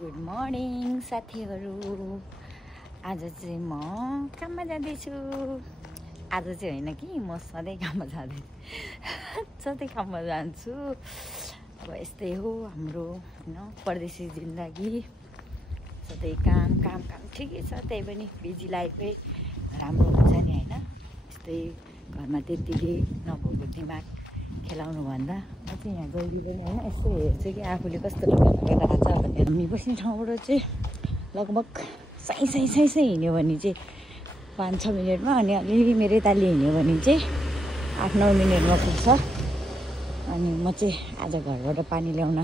Good morning साथीहरू। आज चाहिँ म काममा जाँदैछु। आज चाहिँ होइन कि म सधैँ काममा जान्छु। अब यस्तै हो हाम्रो होइन परदेशी जिन्दगी। सधैँ काम काम काम ठिकै छ, त्यही पनि बिजी लाइफै राम्रो हुन्छ नि होइन। यस्तै घरमा त्यतिले नभएको दिमाग खेलाउनु भन्दा म चाहिँ यहाँ गइरी पनि होइन यसो हेर्छु कि आफूले कस्तो लगाइरहेको छ भनेर। हामी बस्ने ठाउँबाट चाहिँ लगभग साइ हिँड्यो भने चाहिँ 5-6 मिनटमा, अनि अलिअलि मेरो यताले हिँड्यो भने चाहिँ 8-9 मिनटमा पुग्छ। अनि म चाहिँ आज घरबाट पानी ल्याउन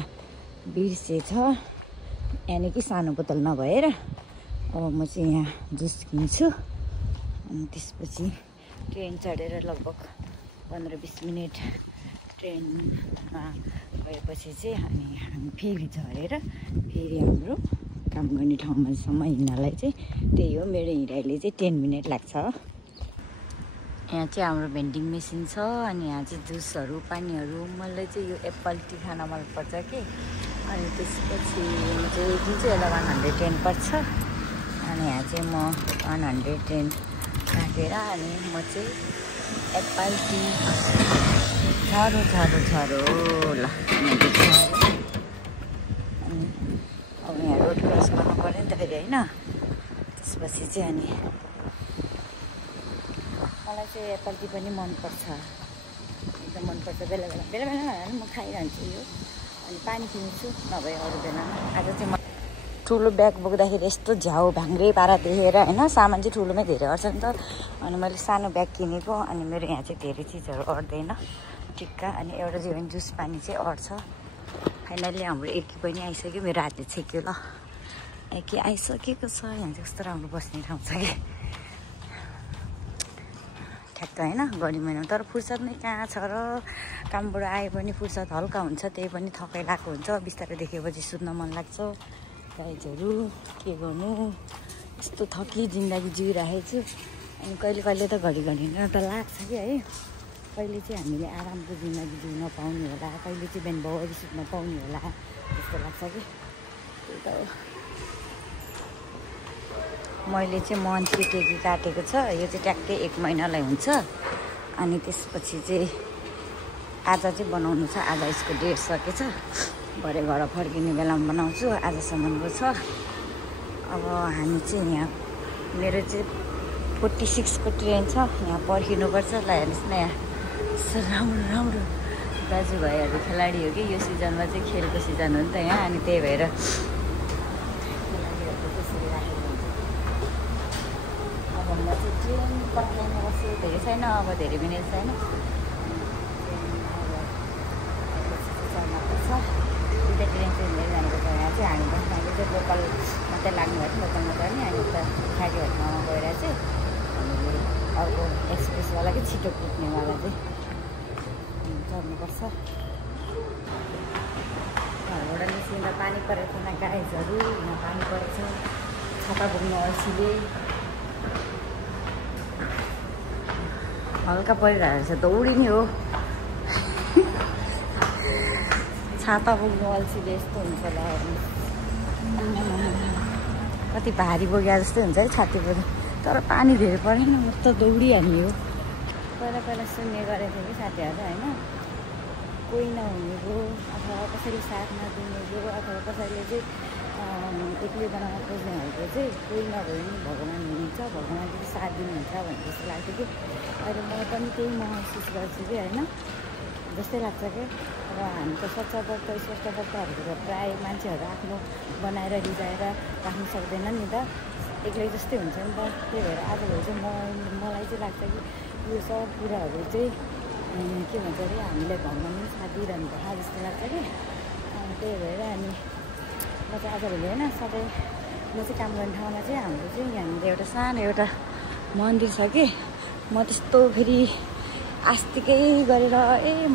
बिर्सेछ, यानि कि सानो बोतल नभएर। अब म चाहिँ यहाँ जुस किन्छु, अनि त्यसपछि ट्रेन चढेर लगभग 15-20 मिनट ट्रेनमा गएपछि चाहिँ हामी फेरि झरेर फेरि हाम्रो काम गर्ने ठाउँमासम्म हिँड्नलाई चाहिँ त्यही हो, मेरो हिँडाइले चाहिँ 10 मिनट लाग्छ। यहाँ चाहिँ हाम्रो भेन्डिङ मेसिन छ, अनि यहाँ चाहिँ जुसहरू पानीहरू। मलाई चाहिँ यो एप्पल टी खान मनपर्छ कि, अनि त्यसपछि चाहिँ जुन चाहिँ यसलाई 110 पर्छ, अनि यहाँ चाहिँ म 110 राखेर अनि म चाहिँ एप्पल टी छारो ल। अनि अब यहाँ रोड क्रस गर्नु पऱ्यो नि त फेरि होइन। त्यसपछि चाहिँ अनि मलाई चाहिँ एप्पल टी पनि मनपर्छ, एकदम मनपर्छ। बेला बेला म खाइरहन्छु यो, अनि पानी पिउँछु नभए अरू बेलामा। आज चाहिँ म ठुलो ब्याग बोक्दाखेरि यस्तो झ्याउ भाङ्रे पारा देखेर होइन, सामान चाहिँ ठुलोमै धेरै अट्छ नि त। अनि मैले सानो ब्याग किनेको, अनि मेरो यहाँ चाहिँ धेरै चिजहरू अट्दैन टिक्का, अनि एउटा जीवन जुस पानी चाहिँ अट्छ। फाइनल्ली हाम्रो एकी पनि आइसक्यो, मेरो हातले छेक्यो ल। एकी आइसकेको छ। यहाँ चाहिँ कस्तो राम्रो बस्ने ठाउँ छ कि ठ्याक्क होइन गरी महिना। तर फुर्सद नै कहाँ छ र, कामबाट आए पनि फुर्सद हल्का हुन्छ, त्यही पनि थकाइ लागेको हुन्छ। बिस्तारै देखेपछि सुत्न मन लाग्छ। गाइजहरू के गर्नु, यस्तो थकी जिन्दगी जिइरहेको छु। अनि कहिले कहिले त घडी त लाग्छ कि है, कहिले चाहिँ हामीले आरामको जिन्दगी जिउन पाउने होला, कहिले चाहिँ बिहान बाउरी सुत्न पाउने होला जस्तो लाग्छ कि। त्यही त हो। मैले चाहिँ मन्थली टेकी काटेको छ, यो चाहिँ ट्याक्कै 1 महिनालाई हुन्छ। अनि त्यसपछि चाहिँ आज चाहिँ बनाउनु छ, आज यसको डेट सकेछ। भरे घर फर्किने बेलामा बनाउँछु, आजसम्मको छ। अब हामी चाहिँ यहाँ मेरो चाहिँ 46 को ट्रेन छ, यहाँ पर्खिनुपर्छ। ल हेर्नुहोस् न, यहाँ राम्रो दाजुभाइहरू खेलाडी हो कि यो सिजनमा चाहिँ खेलको सिजन हो नि त यहाँ, अनि त्यही भएर खेलाडीहरूको त्यसरी राखेको हुन्छ। अब म चाहिँ ट्रेन पर्खाइने बस्छु, धेरै छैन, अब धेरै मिनट छैन। दुईवटा ट्रेन चाहिँ हिँडेर जानुपर्छ। यहाँ चाहिँ हामी बस्दाखेरि चाहिँ लोकल मात्रै लाग्नु भयो, लोकलमा गर्ने। अनि उता खाडीहरूमा गएर चाहिँ हामीले अर्को एक्सप्रेसवाला कि छिटो पुग्नेवाला चाहिँ चढ्नुपर्छ। घरबाट निस्किँदा पानी परेको थिएन गाइजहरू, यहाँ पानी परेको छ। छाता बोक्नु अल्छीले हल्का परिरहेको छ, दौडिने हो। छाता बोक्नु अल्छीले यस्तो हुन्छ ल, कति भारी बोक्या जस्तै हुन्छ है छाती बोक्नु। तर पानी धेरै परेन, म त दौडिहाल्ने हो। पहिला सुन्ने गरेको थिएँ कि साथीहरू होइन, कोही नहुनेको अथवा कसैले साथ नदिनेको अथवा कसैले चाहिँ एक्लै बनाउन खोज्नेहरूको चाहिँ कोही नभए पनि भगवान् हुनुहुन्छ, भगवान् चाहिँ साथ दिनुहुन्छ भन्ने जस्तो लाग्थ्यो कि। अहिले म पनि त्यही महसुस गर्छु कि होइन, जस्तै लाग्छ कि। र हामी त स्वच्छपट्ट स्पष्टपट्टहरू प्रायः मान्छेहरू आफ्नो बनाएर रिजाएर राख्नु सक्दैन नि त, एक्लै जस्तै हुन्छ नि त। त्यही भएर आजभोलि चाहिँ मलाई चाहिँ लाग्छ कि यो सब कुराहरू चाहिँ के भन्छ अरे, हामीले घरमा पनि साथ दिइरहनु पर्छ जस्तो लाग्छ कि। अनि त्यही भएर अनि म चाहिँ आजभोलि होइन सधैँ म चाहिँ काम गर्ने ठाउँमा चाहिँ हाम्रो चाहिँ यहाँनिर एउटा सानो एउटा मन्दिर छ कि। म त्यस्तो फेरि आस्तिकै गरेर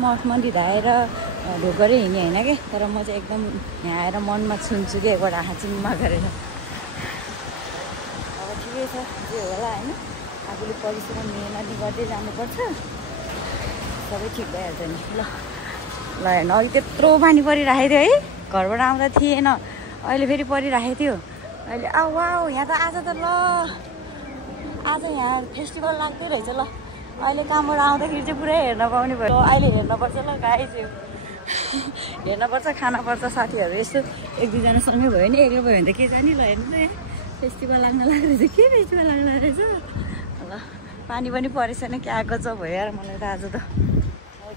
मठ मन्दिर आएर ढोगरै हिँड्ने होइन कि, तर म चाहिँ एकदम यहाँ आएर मनमा छुन्छु कि एकबाट आँखा चिम्मा गरेर। अब ठिकै छ जे होला होइन, आफूले परिश्रम मेहनत गर्दै जानुपर्छ, सबै ठिक भइहाल्छ नि। ल हेर्नु, अघि त्यत्रो पानी परिराखेको थियो है, घरबाट आउँदा थिएन। अहिले फेरि परिराखेको थियो अहिले। वाउ यहाँ त आज त ल आज यहाँ फेस्टिभल लाग्दै रहेछ ल। अहिले कामबाट आउँदाखेरि चाहिँ पुरै हेर्न पाउने भयो। अहिले हेर्नुपर्छ ल गाइस, हेर्नुपर्छ, खानुपर्छ। साथीहरू यसो एक दुईजना सँगै भयो नि, एक्लो भयो भने त के जाने। ल हेर्नु त यहाँ फेस्टिभल लाग्न लाग्दो रहेछ। के फेस्टिभल लाग्न लाग्दो रहेछ ल। पानी पनि परेछ नि, क्या गजब भयो यार। मलाई त आज त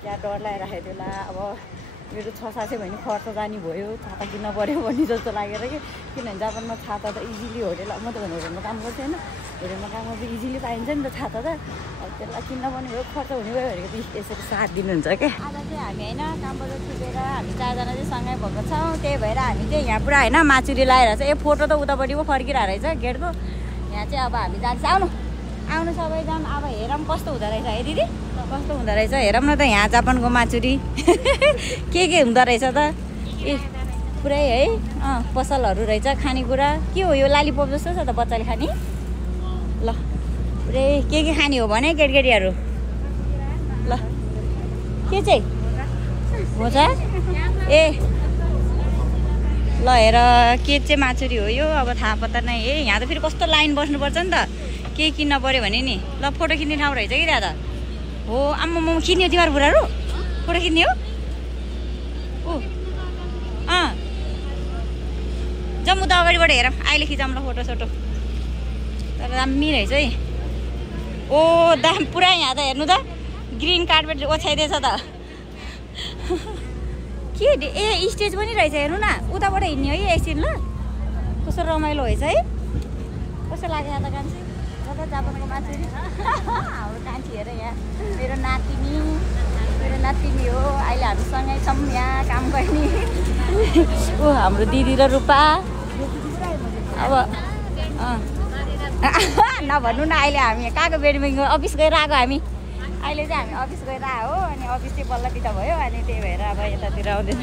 क्या डर लागिराखेको थियो ला। अब मेरो 6-7 भयो नि खर्च जाने भयो, छाता किन्न पऱ्यो भन्ने जस्तो लागेर कि। किनभने जापानमा छाता त इजिली होटेल, म त होटेलमा काम गर्थेँ होइन, होटेलमा काम गर्दा इजिली पाइन्छ नि त छाता त। अब त्यसलाई किन्न पनि भयो, खर्च हुने भयो भनेको त यसरी साथ दिनुहुन्छ क्या। आज चाहिँ हामी होइन कामबाट छुटेर हामी 4जना चाहिँ सँगै भएको छौँ। त्यही भएर हामी चाहिँ यहाँ पुरा होइन माचुरी लगाएर चाहिँ फोटो त उतापट्टि पो फर्किरहेको रहेछ गेटको। यहाँ चाहिँ अब हामी जान्छ। आउनु सबैजना। अब हेरौँ कस्तो हुँदो रहेछ है दिदी, कस्तो हुँदो रहेछ हेरौँ न त यहाँ जापानको माचुरी के हुँदो रहेछ त। ए पुरै है पसलहरू रहेछ, खानेकुरा के हो यो लालीपप जस्तो छ त बच्चाले खाने। ल पुरै के खाने हो भने केटकेटीहरू। ल के चाहिँ हुन्छ ए ल हेर के चाहिँ माचुरी हो यो, अब थाहा पत्ता नै है। यहाँ त फेरि कस्तो लाइन बस्नुपर्छ नि त केही किन्न पऱ्यो भने नि। ल फोटो किन्ने ठाउँ रहेछ कि दादा हो। आम्मा किन्यो तिमीहरू बुढाहरू फोटो किन्ने हो। जाउँ त अगाडिबाट हेरौँ, अहिले खिचाउँ ल फोटो सोटो। तर दामी रहेछ है। दाम पुरा यहाँ त हेर्नु त ग्रिन कार्पेट ओछ्याइदिएछ त के। स्टेज पनि रहेछ हेर्नु न, उताबाट हिँड्ने है एकछिन ल। कस्तो रमाइलो रहेछ है, कस्तो लाग्यो यहाँ त कान्छी र त जापानको माछुरी। हाम्रो कान्छी हेर यहाँ मेरो नातिनी हो। अहिले हामी सँगै छौँ यहाँ काम गर्ने। हाम्रो दिदी र रूपा। अब नभन्नु न, अहिले हामी कहाँको बेडमिङ अफिस गएर आएको हामी। अहिले चाहिँ हामी अफिस गएर आयो हो, अनि अफिस चाहिँ बल्ल बिता भयो, अनि त्यही भएर अब यतातिर आउँदैन।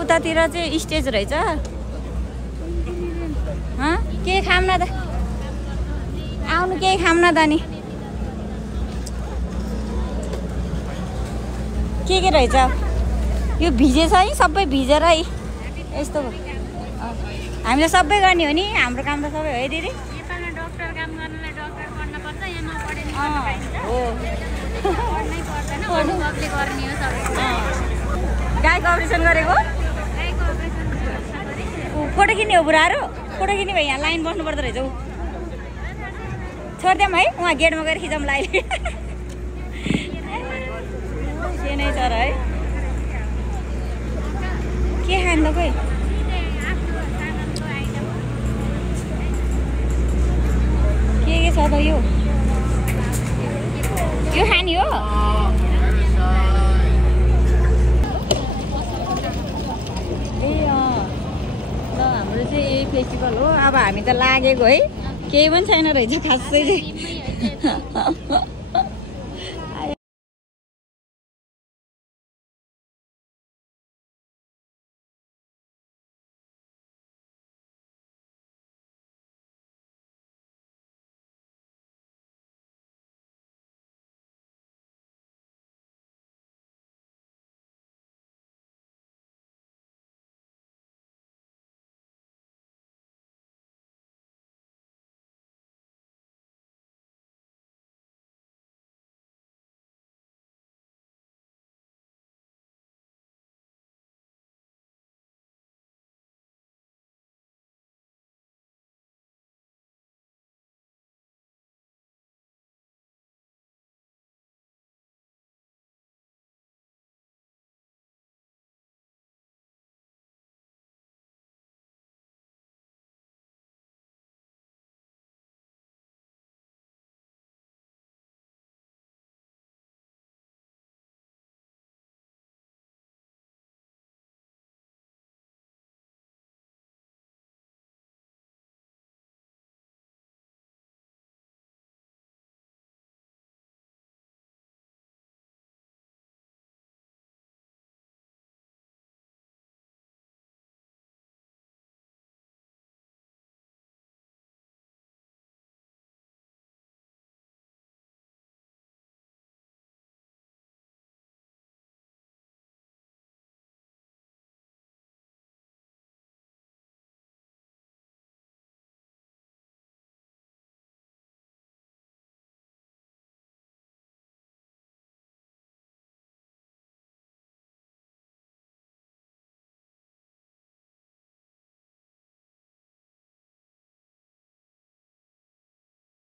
उतातिर चाहिँ स्टेज रहेछ। के खाम न त, आउनु केही खाम न त नि। के रहेछ यो भिजेछ है, सबै भिजेर है यस्तो। हामी त सबै गर्ने हो नि, हाम्रो काम त सबै हो है दिदी। गाईको अपरेसन गरेको फोटो किन्ने हो बुढाहरू। फोटो किन्ने भयो यहाँ लाइन बस्नु पर्दो रहेछ। छोडिदिउँ है, उहाँ गेटमा गएर खिचाउँ ल अहिले। के नै तर है के खानु त खोइ। के छ त यो खाने हो। ल हाम्रो चाहिँ यही फेस्टिभल हो। अब हामी त लागेको है, केही पनि छैन रहेछ खासै चाहिँ।